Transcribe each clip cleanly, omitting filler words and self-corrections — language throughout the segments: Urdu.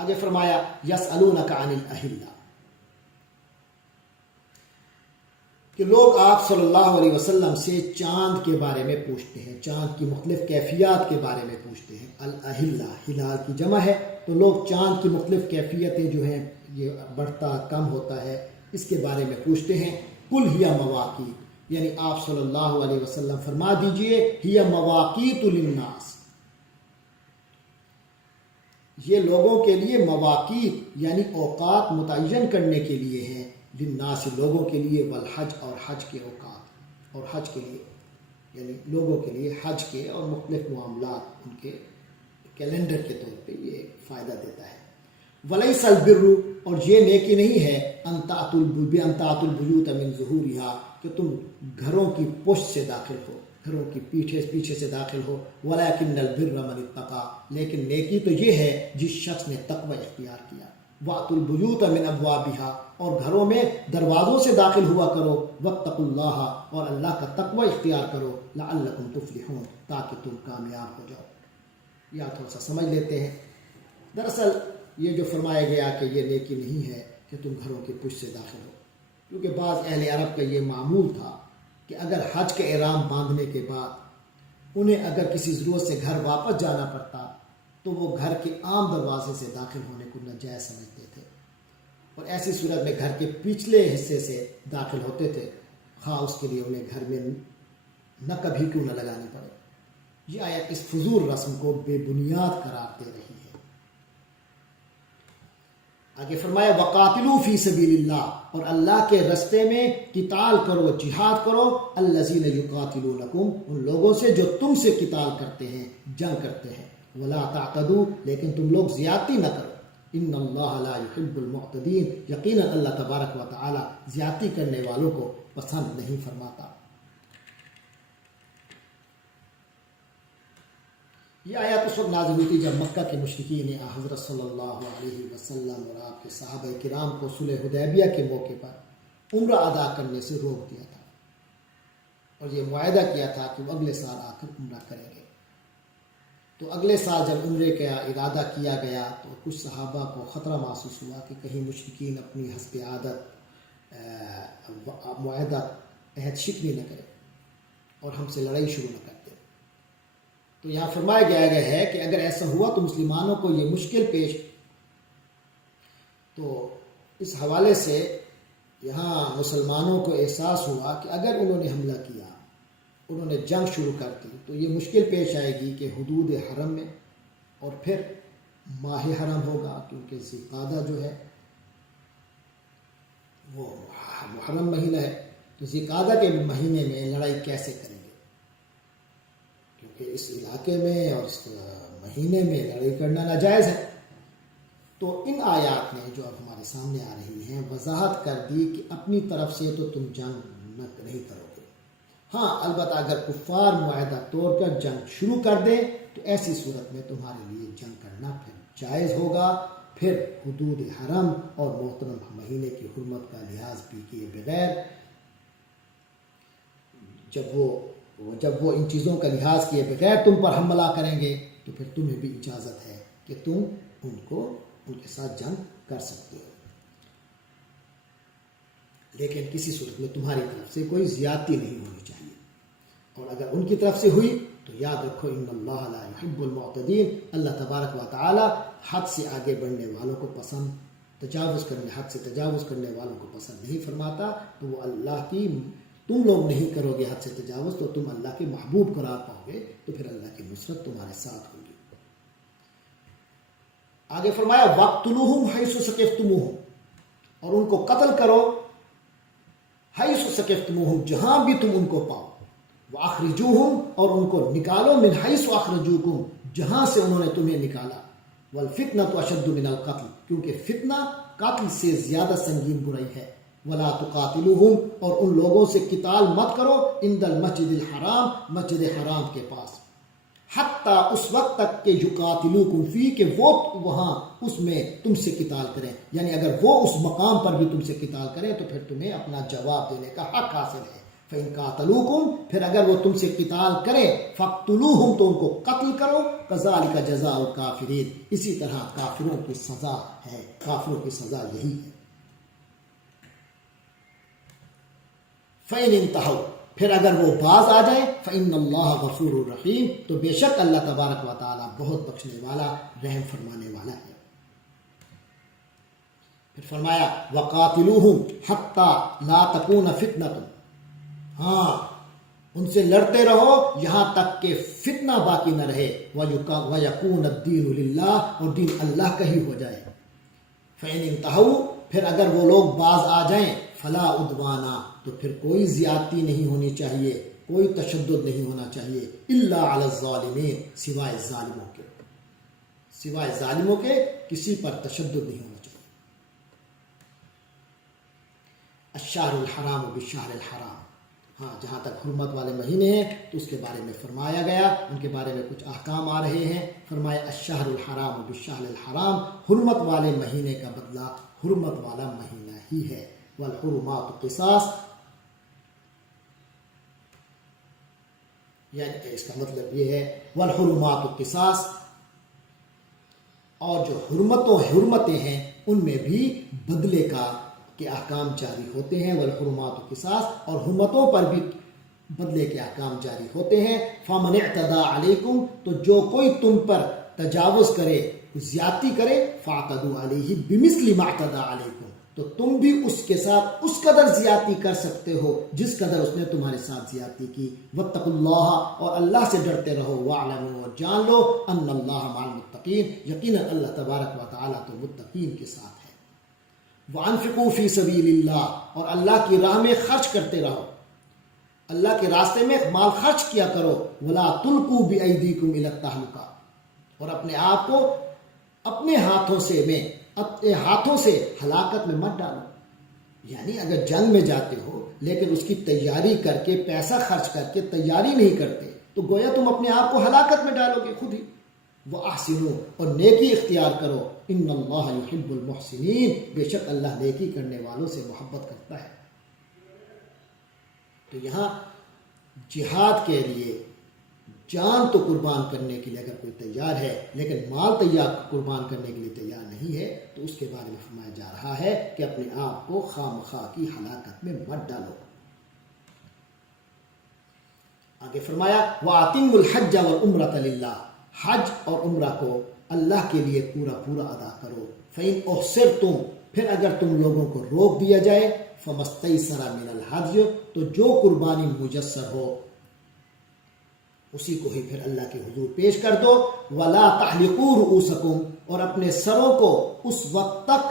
آگے فرمایا یسألونک عن الاہلہ، کہ لوگ آپ صلی اللہ علیہ وسلم سے چاند کے بارے میں پوچھتے ہیں، چاند کی مختلف کیفیات کے بارے میں پوچھتے ہیں۔ الاہلہ ہلال کی جمع ہے، تو لوگ چاند کی مختلف کیفیتیں جو ہیں، یہ بڑھتا کم ہوتا ہے، اس کے بارے میں پوچھتے ہیں۔ قل ہی مواقیت، یعنی آپ صلی اللہ علیہ وسلم فرما دیجئے ہی مواقیت للناس، یہ لوگوں کے لیے مواقیت یعنی اوقات متعین کرنے کے لیے ہیں، للناس لوگوں کے لیے، والحج اور حج کے اوقات، اور حج کے لیے یعنی لوگوں کے لیے حج کے اور مختلف معاملات ان کے کیلنڈر کے طور پہ یہ فائدہ دیتا ہے۔ ولیس البر، اور یہ نیکی نہیں ہے ان تأتوا البیوت من ظہورہا، کہ تم گھروں کی پشت سے داخل ہو، گھروں کی پیچھے سے داخل ہو، ولکن البر من اتقى، لیکن نیکی تو یہ ہے جس شخص نے تقوی اختیار کیا۔ واتوا البیوت من ابوابہا، اور گھروں میں دروازوں سے داخل ہوا کرو، واتقوا اللہ، اور اللہ کا تقوی اختیار کرو، لعلکم تفلحون، تاکہ تم کامیاب ہو جاؤ۔ یا تھوڑا سا سمجھ لیتے ہیں۔ دراصل یہ جو فرمایا گیا کہ یہ نیکی نہیں ہے کہ تم گھروں کے پشت سے داخل ہو، کیونکہ بعض اہل عرب کا یہ معمول تھا کہ اگر حج کا احرام باندھنے کے بعد انہیں اگر کسی ضرورت سے گھر واپس جانا پڑتا تو وہ گھر کے عام دروازے سے داخل ہونے کو ناجائز سمجھتے تھے، اور ایسی صورت میں گھر کے پچھلے حصے سے داخل ہوتے تھے، خواہ اس کے لیے انہیں گھر میں نہ کبھی کیوں نہ لگانی پڑے۔ یہ آیت اس فضول رسم کو بے بنیاد قرار دے رہی ہے۔ آگے فرمایا وقاتلوا فی سبیل اللہ، اور اللہ کے رستے میں قتال کرو، جہاد کرو، الذین یقاتلونکم، ان لوگوں سے جو تم سے قتال کرتے ہیں، جنگ کرتے ہیں، ولا تعتدوا، لیکن تم لوگ زیادتی نہ کرو، ان اللہ لا یحب المعتدین، یقیناً اللہ تبارک و تعالی زیادتی کرنے والوں کو پسند نہیں فرماتا۔ یہ آیات اس وقت نازل ہوئی تھی جب مکہ کے مشرکین نے حضرت صلی اللہ علیہ وسلم اور آپ کے صحابہ کرام کو صلح حدیبیہ کے موقع پر عمرہ ادا کرنے سے روک دیا تھا، اور یہ معاہدہ کیا تھا کہ وہ اگلے سال آ کر عمرہ کریں گے۔ تو اگلے سال جب عمرے کا ارادہ کیا گیا تو کچھ صحابہ کو خطرہ محسوس ہوا کہ کہیں مشرکین اپنی حسب عادت معاہدہ عہد شکنی نہ کرے اور ہم سے لڑائی شروع نہ کرتے۔ تو یہاں فرمایا گیا ہے کہ اگر ایسا ہوا تو مسلمانوں کو یہ مشکل پیش، تو اس حوالے سے یہاں مسلمانوں کو احساس ہوا کہ اگر انہوں نے حملہ کیا، انہوں نے جنگ شروع کر دی، تو یہ مشکل پیش آئے گی کہ حدود حرم میں، اور پھر ماہ حرم ہوگا، کیونکہ ذی القعدہ جو ہے وہ محرم مہینہ ہے، تو ذی القعدہ کے مہینے میں لڑائی کیسے کریں گے، کیونکہ اس علاقے میں اور اس مہینے میں لڑائی کرنا ناجائز ہے۔ تو ان آیات نے جو اب ہمارے سامنے آ رہی ہیں وضاحت کر دی کہ اپنی طرف سے تو تم جنگ نہیں کرو گے، ہاں البتہ اگر کفار معاہدہ توڑ کر جنگ شروع کر دیں تو ایسی صورت میں تمہارے لیے جنگ کرنا پھر جائز ہوگا، پھر حدود حرم اور محترم مہینے کی حرمت کا لحاظ بھی کیے بغیر جب وہ ان چیزوں کا لحاظ کیے بغیر تم پر حملہ کریں گے تو پھر تمہیں بھی اجازت ہے کہ تم ان کے ساتھ جنگ کر سکتے ہو، لیکن کسی صورت میں تمہاری طرف سے کوئی زیادتی نہیں ہونی چاہیے، اور اگر ان کی طرف سے ہوئی تو یاد رکھو ان اللہ لا یحب المعتدین، اللہ تبارک و تعالی حد سے آگے بڑھنے والوں کو حد سے تجاوز کرنے والوں کو پسند نہیں فرماتا۔ تو وہ اللہ کی، تم لوگ نہیں کرو گے حد سے تجاوز تو تم اللہ کے محبوب قرار پاؤ گے، تو پھر اللہ کی نصرت تمہارے ساتھ ہوگی۔ آگے فرمایا وَاقْتُلُوهُمْ حَيْثُ ثَقِفْتُمُوهُمْ، اور ان کو قتل کرو حَيْثُ ثَقِفْتُمُوهُمْ، جہاں بھی تم ان کو پاؤ، وَأَخْرِجُوهُمْ، اور ان کو نکالو مِنْ حَيْثُ أَخْرَجُوكُمْ، جہاں سے انہوں نے تمہیں نکالا، وَالْفِتْنَةُ أَشَدُّ مِنَ الْقَتْلِ، کیونکہ فتنہ قتل سے زیادہ سنگین برائی ہے۔ وَلَا تُقَاتِلُوهُمْ، اور ان لوگوں سے قتال مت کرو، عند المسجد الحرام، مسجد حرام کے پاس، حتیٰ اس وقت تک کہ یقاتلوکم فی، کہ وہ وہاں اس میں تم سے قتال کریں، یعنی اگر وہ اس مقام پر بھی تم سے قتال کریں تو پھر تمہیں اپنا جواب دینے کا حق حاصل ہے۔ فَإِن قَاتَلُوكُمْ پھر اگر وہ تم سے قتال کریں فَاقْتُلُوهُمْ تو ان کو قتل کرو كَذَلِكَ جَزَاءُ الْكَافِرِينَ اسی طرح کافروں کی سزا ہے، کافروں کی سزا یہی ہے۔ فَإِنِ انْتَهَوْا پھر اگر وہ باز آ جائیں فَإِنَّ اللَّهَ غَفُورٌ رَحِيمٌ تو بے شک اللہ تبارک و تعالی بہت بخشنے والا رحم فرمانے والا ہے۔ پھر فرمایا وَقَاتِلُوهُمْ حَتَّى لَا تَكُونَ فِتْنَةٌ ہاں ان سے لڑتے رہو یہاں تک کہ فتنہ باقی نہ رہے، وَيَكُونَ الدِّينُ لِلَّهِ اور دین اللہ کا ہی ہو جائے۔ فَإِنِ انْتَهَوْا پھر اگر وہ لوگ باز آ جائیں فَلَا عُدْوَانَ تو پھر کوئی زیادتی نہیں ہونی چاہیے، کوئی تشدد نہیں ہونا چاہیے، إِلَّا عَلَى الظَّالِمِينَ سوائے ظالموں کے، سوائے ظالموں کے کسی پر تشدد نہیں ہونا چاہیے۔ الشہر الحرام بالشہر الحرام ہاں جہاں تک حرمت والے مہینے ہیں تو اس کے بارے میں فرمایا گیا، ان کے بارے میں کچھ احکام آ رہے ہیں۔ فرمایا الشہر الحرام بالشہر الحرام حرمت والے مہینے کا بدلہ حرمت والا مہینہ ہی ہے۔ والحرمات قصاص یعنی اس کا مطلب یہ ہے والحرمات قصاص اور جو حرمتیں ہیں ان میں بھی بدلے کے احکام جاری ہوتے ہیں۔ والحرمات قصاص اور حرمتوں پر بھی بدلے کے احکام جاری ہوتے ہیں۔ فمن اعتدى علیکم تو جو کوئی تم پر تجاوز کرے، زیادتی کرے، فاعتدوا علیہ بمثل ما اعتدى علیکم تو تم بھی اس کے ساتھ اس قدر زیادتی کر سکتے ہو جس قدر اس نے تمہارے ساتھ زیادتی کی۔ واتقوا اللہ اور اللہ سے ڈرتے رہو، واعلموا اور جان لو ان اللہ مع المتقین یقینا اللہ تبارک و تعالیٰ تو متقین کے ساتھ ہے۔ وَأَنفِقُوا فِي سَبِيلِ اللَّهِ اور اللہ کی راہ میں خرچ کرتے رہو، اللہ کے راستے میں مال خرچ کیا کرو۔ وَلَا تُلْقُوا بِأَيْدِيكُمْ إِلَى التَّهْلُكَةِ اور اپنے آپ کو اپنے ہاتھوں سے ہلاکت میں مت ڈالو۔ یعنی اگر جنگ میں جاتے ہو لیکن اس کی تیاری کر کے پیسہ خرچ کر کے تیاری نہیں کرتے تو گویا تم اپنے آپ کو ہلاکت میں ڈالو گے خود ہی۔ وَأَحْسِنُوا اور نیکی اختیار کرو، ان اللہ یحب المحسنین بے شک اللہ نیکی کرنے والوں سے محبت کرتا ہے۔ تو یہاں جہاد کے لیے جان تو قربان کرنے کے لیے اگر کوئی تیار ہے لیکن مال قربان کرنے کے لیے تیار نہیں ہے تو اس کے بارے میں فرمایا جا رہا ہے کہ اپنے آپ کو خواہ مخواہ کی ہلاکت میں مت ڈالو۔ آگے فرمایا وَأَتِمُّوا الْحَجَّ وَالْعُمْرَةَ لِلَّهِ حج اور عمرہ کو اللہ کے لیے پورا ادا کرو۔ فَإِنْ أُحْصِرْتُمْ پھر اگر تم لوگوں کو روک دیا جائے فَمَا اسْتَيْسَرَ مِنَ الْهَدْيِ تو جو قربانی میسر ہو اسی کو ہی پھر اللہ کے حضور پیش کر دو۔ وَلَا تَحْلِقُوا رُؤُوسَكُمْ اور اپنے سروں کو اس وقت تک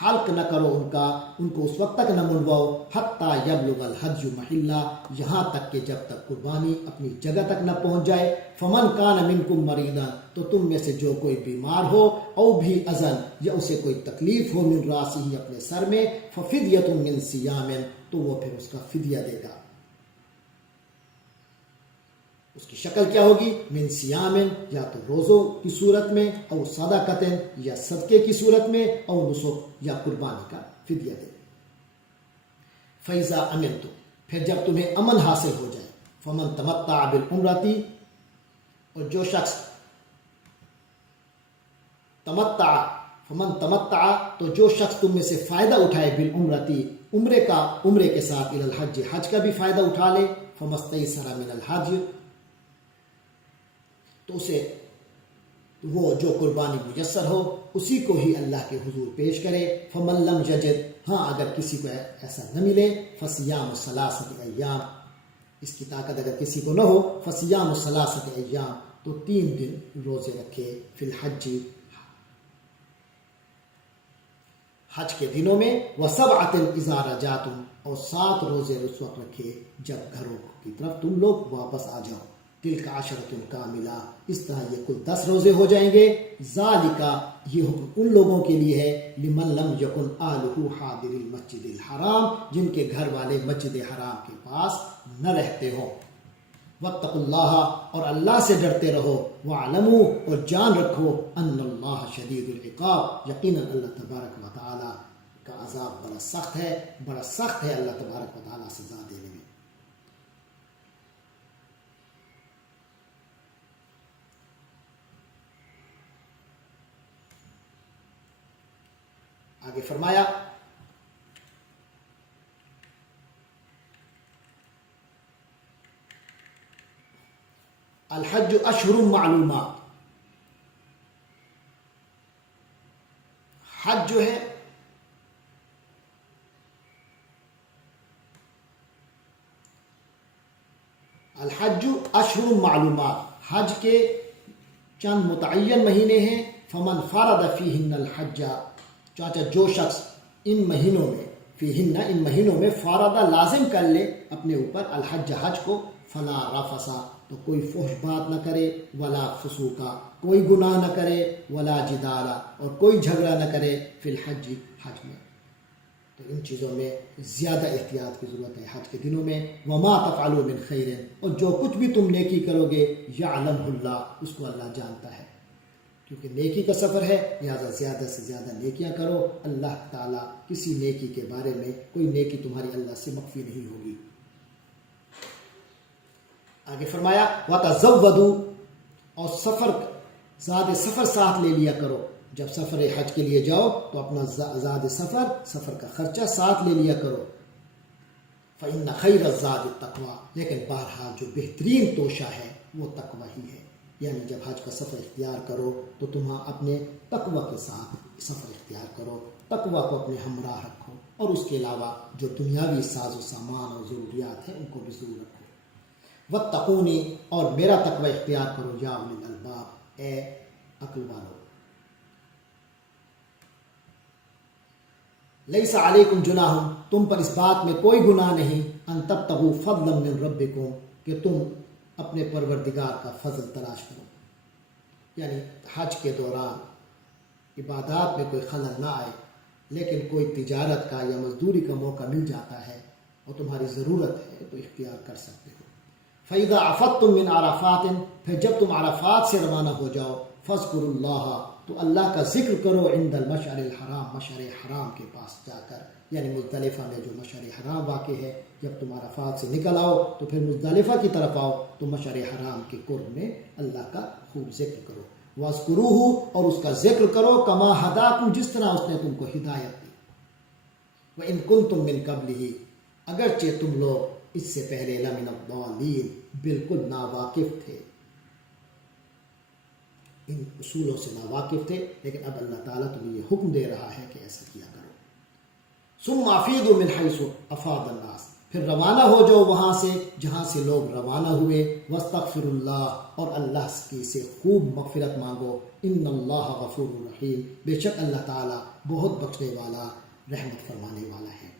حلق نہ کرو، ان کو اس وقت تک نہ منڈواؤ حَتَّى يَبْلُغَ الْهَدْيُ مَحِلَّهُ یہاں تک کہ جب تک قربانی اپنی جگہ تک نہ پہنچ جائے۔ فَمَنْ كَانَ مِنْكُمْ مَرِيضًا تو تم میں سے جو کوئی بیمار ہو او بھی اذن یا اسے کوئی تکلیف ہو من راسہ اپنے سر میں فَفِدْيَةٌ مِّن صِيَامٍ تو وہ پھر اس کا فدیہ دے گا۔ اس کی شکل کیا ہوگی؟ من صیام یا تو روزوں کی صورت میں، اور صدقۃ یا صدقے کی صورت میں، اور نسک یا قربانی کا فدیہ دے۔ فَإِذَا أَمِنْتُمْ پھر جب تمہیں امن حاصل ہو جائے، فَمَنْ تَمَتَّعَ بِالْعُمْرَةِ اور جو شخص فَمَنْ تَمَتَّعَ تو جو شخص تم میں سے فائدہ اٹھائے بِالْعُمْرَةِ عمرے کے ساتھ إِلَى الْحَجِّ حج کا بھی فائدہ اٹھا لے، فَمَا اسْتَيْسَرَ مِنَ الْحَدْيِ تو اسے وہ جو قربانی میسر ہو اسی کو ہی اللہ کے حضور پیش کرے۔ فَمَن لَّمْ يَجِدْ ہاں اگر کسی کو ایسا نہ ملے فَصِيَامُ ثَلَاثَةِ أَيَّامٍ اس کی طاقت اگر کسی کو نہ ہو فَصِيَامُ ثَلَاثَةِ أَيَّامٍ تو 3 دن روزے رکھے فی الحج حج کے دنوں میں، وَسَبْعَةٍ إِذَا رَجَعْتُمْ اور 7 روزے اس وقت رکھے جب گھروں کی طرف تم لوگ واپس آ جاؤ۔ تِلْكَ عَشَرَةٌ كَامِلَةٌ اس طرح یہ کل 10 روزے ہو جائیں گے۔ ذَلِكَ یہ حکم ان لوگوں کے لیے ہے لِمَن لَمْ يَكُنْ أَهْلُهُ حَاضِرِي الْمَسْجِدِ الْحَرَامِ جن کے گھر والے مسجد حرام کے پاس نہ رہتے ہوں۔ وَاتَّقُوا اللَّهَ اور اللہ سے ڈرتے رہو، وَاعْلَمُوا اور جان رکھو أَنَّ اللَّهَ شَدِيدُ الْعِقَابِ یقیناً اللہ تبارک و تعالی کا عذاب بڑا سخت ہے اللہ تبارک و تعالی سزا دینے میں۔ فرمایا الحج اشہر معلومات، حج جو ہے الحج اشہر معلومات، حج کے چند متعین مہینے ہیں. فمن فرض فیہن الحج، چاچا جو شخص ان مہینوں میں، فیہن ان مہینوں میں، فرض لازم کر لے اپنے اوپر الحج حج کو، فلا رفث تو کوئی فحش بات نہ کرے، ولا فسوقا کوئی گناہ نہ کرے، ولا جدالا اور کوئی جھگڑا نہ کرے، فی الحج حج میں. تو ان چیزوں میں زیادہ احتیاط کی ضرورت ہے حج کے دنوں میں. وما تفعلوا من خیر، اور جو کچھ بھی تم نیکی کرو گے، یعلمہ اللہ اس کو اللہ جانتا ہے، کیونکہ نیکی کا سفر ہے، لہٰذا زیادہ سے زیادہ نیکیاں کرو. اللہ تعالیٰ کسی نیکی کے بارے میں، کوئی نیکی تمہاری اللہ سے مخفی نہیں ہوگی. آگے فرمایا وَتَزَوَّدُوا، اور زاد سفر ساتھ لے لیا کرو. جب سفر حج کے لیے جاؤ تو اپنا زاد سفر کا خرچہ ساتھ لے لیا کرو. فَإِنَّ خَيْرَ الزَّادِ التَّقْوَىٰ، لیکن بہرحال جو بہترین توشہ ہے وہ تقوی ہی ہے. یعنی جب حج کا سفر اختیار کرو تو تم اپنے تقوی کے ساتھ سفر اختیار کرو، تقوی کو اپنے ہمراہ رکھو، اور اس کے علاوہ جو دنیاوی ساز و سامان اور ضروریات ہیں ان کو بھی ضرور رکھو. واتقونی، اور میرا تقوی اختیار کرو، یا اولی الالباب، اے عقل والو. لیس علیکم جناح، تم پر اس بات میں کوئی گناہ نہیں، ان تبتغوا فضلا من ربکم، کہ تم اپنے پروردگار کا فضل تلاش کرو. یعنی حج کے دوران عبادات میں کوئی خلل نہ آئے، لیکن کوئی تجارت کا یا مزدوری کا موقع مل جاتا ہے اور تمہاری ضرورت ہے تو اختیار کر سکتے ہو. فَإِذَا عَفَضْتُم مِّنْ عَرَفَاتٍ، پھر جب تم عرفات سے روانہ ہو جاؤ، فَاذْكُرُوا اللَّهَ، تو اللہ کا ذکر کرو، عند المشعر الحرام، مشعر حرام کے پاس جا کر. یعنی مزدلفہ میں جو مشعر حرام واقع ہے، جب تم عرفات سے نکل آؤ تو پھر مزدلفہ کی طرف آؤ تو مشعر حرام کے قرب میں اللہ کا خوب ذکر کرو. وَاذْكُرُوهُ، اور اس کا ذکر کرو، کما ہداکم، جس طرح اس نے تم کو ہدایت دی. وَإِن كُنتُم مِّن قَبْلِهِ، اگرچہ تم لوگ اس سے پہلے لَمِنَ الضَّالِّينَ، بالکل ناواقف تھے، ان اصولوں سے ناواقف تھے، لیکن اب اللہ تعالیٰ تمہیں یہ حکم دے رہا ہے کہ ایسا کیا کرو. ثُمَّ أَفِيضُوا مِنْ حَيْثُ أَفَاضَ النَّاسُ، پھر روانہ ہو جاؤ وہاں سے جہاں سے لوگ روانہ ہوئے. وَاسْتَغْفِرُوا اللَّهَ، اور اللہ کی سے خوب مغفرت مانگو. إِنَّ اللَّهَ غَفُورٌ رَحِيمٌ، بے شک اللہ تعالیٰ بہت بخشنے والا، رحمت فرمانے والا ہے.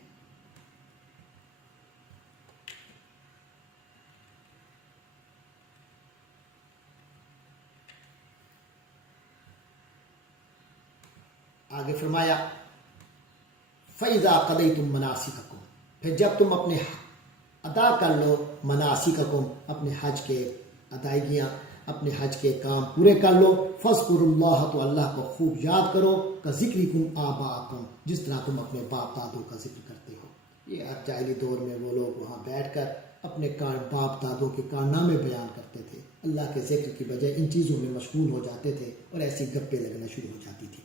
آگے فرمایا فَإِذَا قَضَيْتُم مَّنَاسِكَكُمْ، پھر جب تم اپنے ادا کر لو مناسککم، اپنے حج کے ادائیگیاں، اپنے حج کے کام پورے کر لو. فَاذْكُرُوا اللَّهَ، تو اللہ کو خوب یاد کرو، كَذِكْرِكُمْ آبَاءَكُمْ، جس طرح تم اپنے باپ دادوں کا ذکر کرتے ہو. یہ جاہلی دور میں وہ لوگ وہاں بیٹھ کر اپنے باپ دادوں کے کارنامے بیان کرتے تھے، اللہ کے ذکر کی بجائے ان چیزوں میں مشغول ہو جاتے تھے اور ایسی گپیں لگنا شروع ہو جاتی تھی.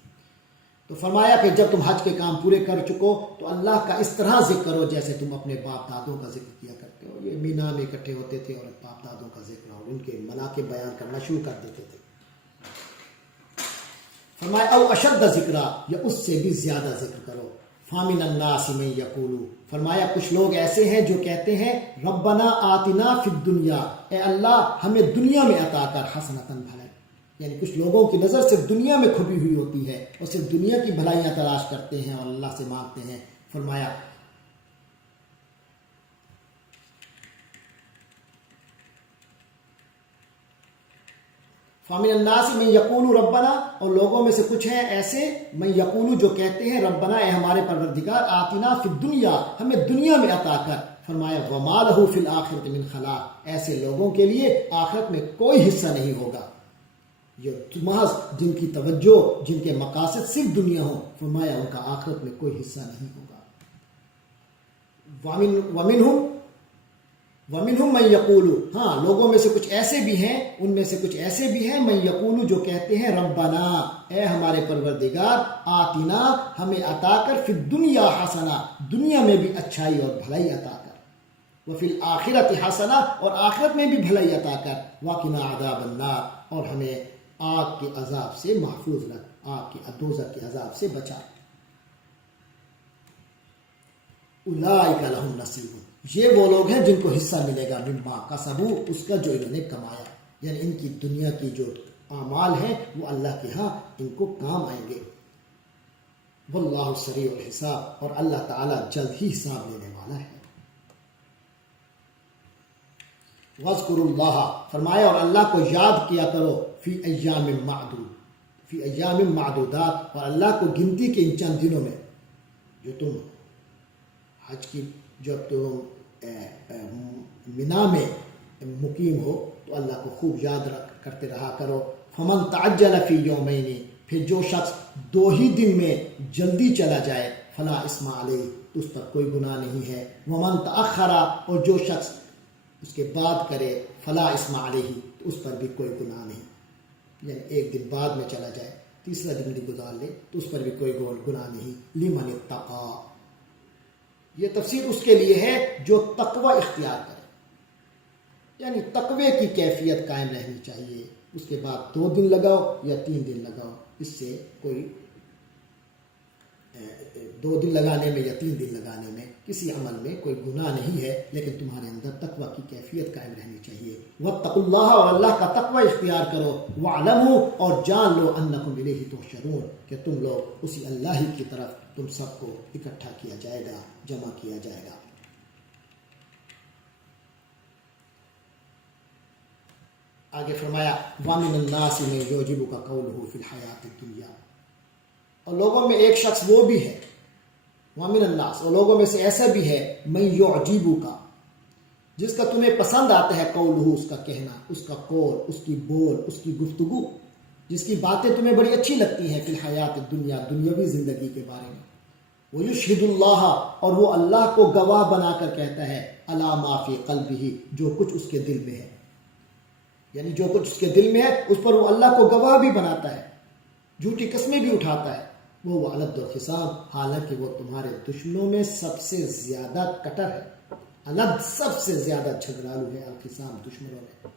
تو فرمایا کہ جب تم حج کے کام پورے کر چکو تو اللہ کا اس طرح ذکر کرو جیسے تم اپنے باپ دادوں کا ذکر کیا کرتے ہو. یہ مینا میں اکٹھے ہوتے تھے اور باپ دادوں کا ذکر اور ان کے مناقب بیان کرنا شروع کر دیتے تھے. فرمایا او اشد ذکرا، یا اس سے بھی زیادہ ذکر کرو. فامن الناس من یقول، فرمایا کچھ لوگ ایسے ہیں جو کہتے ہیں ربنا آتنا فی الدنیا، اے اللہ ہمیں دنیا میں عطا کر، حسنتاً بھلائی. یعنی کچھ لوگوں کی نظر صرف دنیا میں کھپی ہوئی ہوتی ہے اور صرف دنیا کی بھلائیاں تلاش کرتے ہیں اور اللہ سے مانگتے ہیں. فرمایا فامن الناس من یقول ربنا، اور لوگوں میں سے کچھ ہیں ایسے من یقول جو کہتے ہیں ربنا، اے ہمارے پروردگار، آتنا فی الدنیا، ہمیں دنیا میں عطا کر. فرمایا وما لہ فی الآخرۃ من خلاق، ایسے لوگوں کے لیے آخرت میں کوئی حصہ نہیں ہوگا. یہ محض جن کی توجہ، جن کے مقاصد صرف دنیا ہوں، فرمایا ان کا آخرت میں کوئی حصہ نہیں ہوگا. وَمِنْهُمْ، وَمِنْهُمْ مَنْ يَقُولُ، ہاں لوگوں میں سے کچھ ایسے بھی ہیں، ان میں سے کچھ ایسے بھی ہیں مَنْ يَقُولُ جو کہتے ہیں ربنا، اے ہمارے پروردگار، آتنا، ہمیں عطا کر، فی الدنیا حسنہ، دنیا میں بھی اچھائی اور بھلائی عطا کر، وفی الآخرۃ حسنہ، اور آخرت میں بھی بھلائی عطا کر، وقنا عذاب النار، اور ہمیں آگ کے عذاب سے محفوظ رکھ، آگ کے دوزخ کے عذاب سے بچا۔ اولئک لہم نصیب، یہ وہ لوگ ہیں جن کو حصہ ملے گا، مما کسبوا، اس کا جو انہوں نے کمایا، یعنی ان کی دنیا کی جو اعمال ہیں وہ اللہ کے ہاں ان کو کام آئیں گے۔ واللہ سریع الحساب، اور اللہ تعالیٰ جلد ہی حساب لینے والا ہے۔ وَاذْكُرُوا اللَّهَ، فرمایا اور اللہ کو یاد کیا کرو، فی ایام معدود، فی ایام معدودات، اور اللہ کو گنتی کے ان چند دنوں میں جو تم حج کی، جب تم منا میں مقیم ہو تو اللہ کو خوب یاد کرتے رہا کرو۔ فمن تعجل فی یومین، پھر جو شخص 2 ہی دن میں جلدی چلا جائے، فلا اسم علیہ، اس پر کوئی گناہ نہیں ہے۔ ومن تأخر، اور جو شخص اس کے بعد کرے، فلا اسم علیہ، تو اس پر بھی کوئی گناہ نہیں، یعنی 1 دن بعد میں چلا جائے، تیسرا دن بھی گزار لے تو اس پر بھی کوئی گناہ نہیں۔ لمن اتقی، یہ تفسیر اس کے لیے ہے جو تقوی اختیار کرے، یعنی تقوی کی کیفیت قائم رہنی چاہیے۔ اس کے بعد 2 دن لگاؤ یا 3 دن لگاؤ، اس سے کوئی 2 دن لگانے میں یا 3 دن لگانے میں کسی عمل میں کوئی گناہ نہیں ہے، لیکن تمہارے اندر تقوی کی کیفیت قائم رہنی چاہیے۔ واتقوا اللہ، اور اللہ کا تقوی اختیار کرو۔ واعلموا، اور جان لو، انکم الیہ تحشرون، کہ تم لوگ اسی اللہ ہی کی طرف تم سب کو اکٹھا کیا جائے گا، جمع کیا جائے گا۔ آگے فرمایا وَمِنَ النَّاسِ مَن يُعْجِبُكَ قَوْلُهُ فِي الْحَيَاةِ الدُّنْيَا، اور لوگوں میں ایک شخص وہ بھی ہے، وَمِنَ النَّاسِ، اور لوگوں میں سے ایسا بھی ہے، مَن يُعْجِبُكَ، جس کا تمہیں پسند آتا ہے، قَوْلُهُ، اس کا کہنا، اس کا قول، اس کی بول، اس کی گفتگو، جس کی باتیں تمہیں بڑی اچھی لگتی ہیں، فی الحیات الدنیا، دنیاوی زندگی کے بارے میں۔ وَيُشْهِدُ اللَّهَ، اور وہ اللہ کو گواہ بنا کر کہتا ہے، عَلَى مَا فِي قَلْبِهِ، جو کچھ اس کے دل میں ہے، یعنی جو کچھ اس کے دل میں ہے اس پر وہ اللہ کو گواہ بھی بناتا ہے، جھوٹی قسمیں بھی اٹھاتا ہے۔ وہ الد الخصام، حالانکہ وہ تمہارے دشمنوں میں سب سے زیادہ کٹر ہے، الد سب سے زیادہ جھگڑالو ہے، الخصام دشمنوں میں۔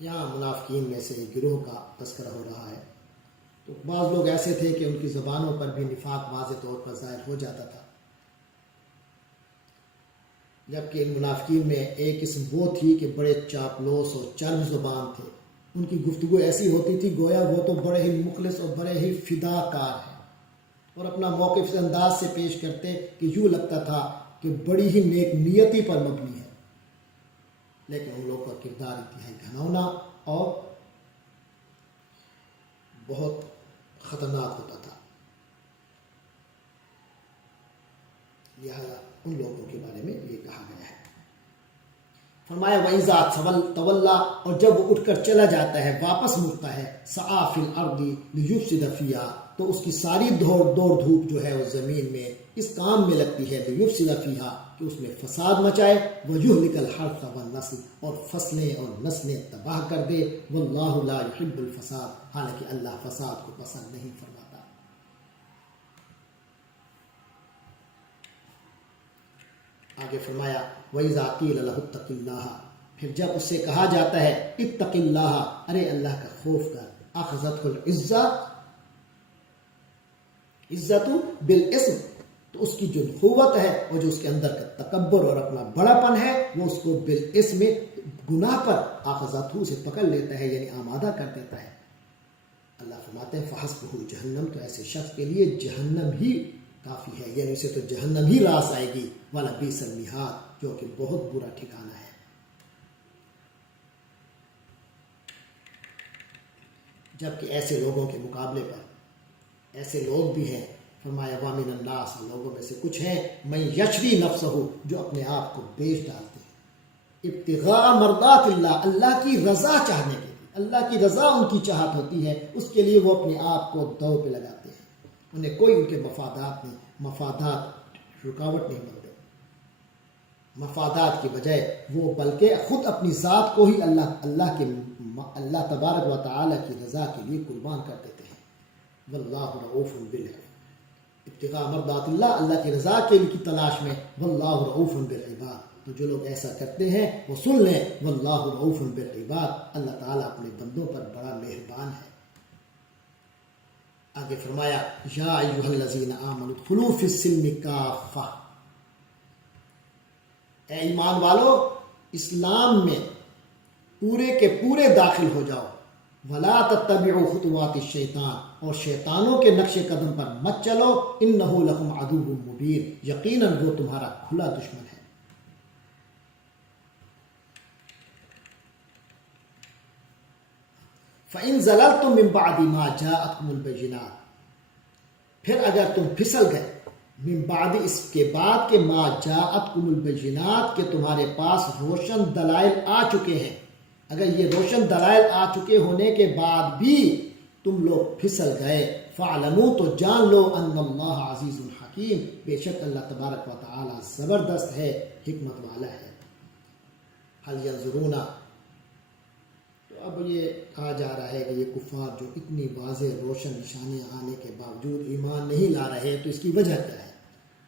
یہاں منافقین میں سے ایک گروہ کا تذکرہ ہو رہا ہے، تو بعض لوگ ایسے تھے کہ ان کی زبانوں پر بھی نفاق واضح طور پر ظاہر ہو جاتا تھا، جبکہ ان منافقین میں ایک قسم وہ تھی کہ بڑے چاپلوس اور چرب زبان تھے، ان کی گفتگو ایسی ہوتی تھی گویا وہ تو بڑے ہی مخلص اور بڑے ہی فدا کار ہیں، اور اپنا موقف اس انداز سے پیش کرتے کہ یوں لگتا تھا کہ بڑی ہی نیک نیتی پر مبنی ہے، لیکن ان لوگوں کا کردار انتہائی گھناؤنا اور بہت خطرناک ہوتا تھا۔ لہذا ان لوگوں کے بارے میں یہ کہا گیا ہے۔ فرمایا وَإِذَا تَوَلَّى، اور جب وہ اٹھ کر چلا جاتا ہے، واپس مڑتا ہے، سَعَىٰ فِي الْأَرْضِ لِيُفْسِدَ فِيهَا، تو اس کی ساری دوڑ دھوپ جو ہے وہ زمین میں اس کام میں لگتی ہے، لِيُفْسِدَ فِيهَا، کہ اس میں فساد مچائے، وَيُهْلِكَ الْحَرْثَ وَالنَّسْلَ، اور فصلیں اور نسلیں تباہ کر دے، وَاللَّهُ لَا يُحِبُّ الْفَسَادَ، حالانکہ اللہ فساد کو پسند نہیں فرماتا۔ آگے فرمایا وَإِذَا قِيلَ لَهُ اتَّقِ اللَّهَ، پھر جب اس سے کہا جاتا ہے اتق اللہ، ارے اللہ کا خوف کر، اخذتہ العزہ، عزت بالاسم، تو اس کی جو قوت ہے اور جو اس کے اندر کا تکبر اور اپنا بڑا پن ہے وہ اس کو بالاسم، گناہ پر، اخذتہ سے پکڑ لیتا ہے، یعنی آمادہ کر دیتا ہے۔ اللہ فرماتے ہیں فحسبہ جہنم، تو ایسے شخص کے لیے جہنم ہی کافی ہے، یعنی اسے تو جہنم ہی راس آئے گی، وَلَبِئْسَ الْمِہَادُ، جو کہ بہت برا ٹھکانہ ہے۔ جبکہ ایسے لوگوں کے مقابلے پر ایسے لوگ بھی ہیں، فرمایا وَمِنَ النَّاسِ، لوگوں میں سے کچھ ہیں، مَن یشری نفسہ، جو اپنے آپ کو بیچ ڈالتے ہیں، ابتغاء مرضات اللہ، اللہ کی رضا چاہنے کے لیے، اللہ کی رضا ان کی چاہت ہوتی ہے، اس کے لیے وہ اپنے آپ کو دو پہ لگاتے ہیں، انہیں کوئی ان کے مفادات نہیں، مفادات رکاوٹ نہیں بنتے مفادات کی بجائے، وہ بلکہ خود اپنی ذات کو ہی اللہ تبارک و تعالی کی رضا کے لیے قربان کر دیتے ہیں۔ واللہ رؤوف بالعباد، ابتغاء مرضات اللہ، اللہ کی رضا کی تلاش میں، واللہ رؤوف بالعباد۔ تو جو لوگ ایسا کرتے ہیں وہ سن لیں، واللہ رؤوف بالعباد، اللہ تعالیٰ اپنے بندوں پر بڑا مہربان ہے۔ آگے فرمایا یا ایھا الذین آمنوا ادخلوا فی السلم کافہ، اے ایمان والو اسلام میں پورے کے پورے داخل ہو جاؤ، ولا تتبعوا خطوات الشیطان، اور شیطانوں کے نقش قدم پر مت چلو، انہ لکم عدو مبین، یقیناً وہ تمہارا کھلا دشمن ہے۔ فَإِن زَلَلْتُم مِّن بَعْدِ مَا جَاءَتْكُمُ الْبَيِّنَاتُ، پھر اگر تم پھسل گئے، من بعد، اس کے بعد کہ ما جاءتکم البینات، کہ تمہارے پاس روشن دلائل آ چکے ہیں، اگر یہ روشن دلائل آ چکے ہونے کے بعد بھی تم لوگ پھسل گئے، فَاعْلَمُوا، تو جان لو، ان اللہ عزیز حکیم، بے شک اللہ تبارک و تعالی زبردست ہے، حکمت والا ہے۔ هل ينظرون، تو اب یہ کہا جا رہا ہے کہ یہ کفار جو اتنی واضح روشن نشانیاں آنے کے باوجود ایمان نہیں لا رہے، تو اس کی وجہ کیا ہے؟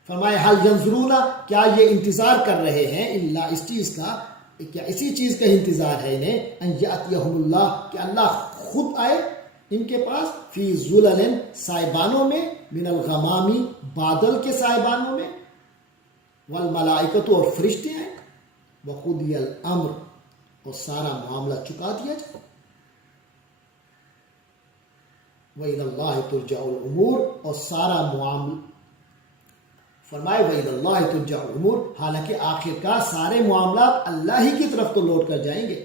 فرمائے حل ینظرون، کیا یہ انتظار کر رہے ہیں، الا اس چیز کا، کیا اسی چیز کا انتظار ہے انہیں، ان یاتیہم اللہ، کہ اللہ خود آئے ان کے پاس، فی ظلل، سائبانوں میں، من الغمامی، بادل کے سائبانوں میں، والملائکۃ، اور فرشتے ہیں، وقضی الامر، اور سارا معاملہ چکا دیا جائے، وَإِلَى اللَّهِ تُرْجَعُ الْأُمُورُ، اور سارا معاملہ، فرمائے وَإِلَى اللَّهِ تُرْجَعُ الْأُمُورُ، حالانکہ آخر کار سارے معاملات اللہ ہی کی طرف تو لوٹ کر جائیں گے۔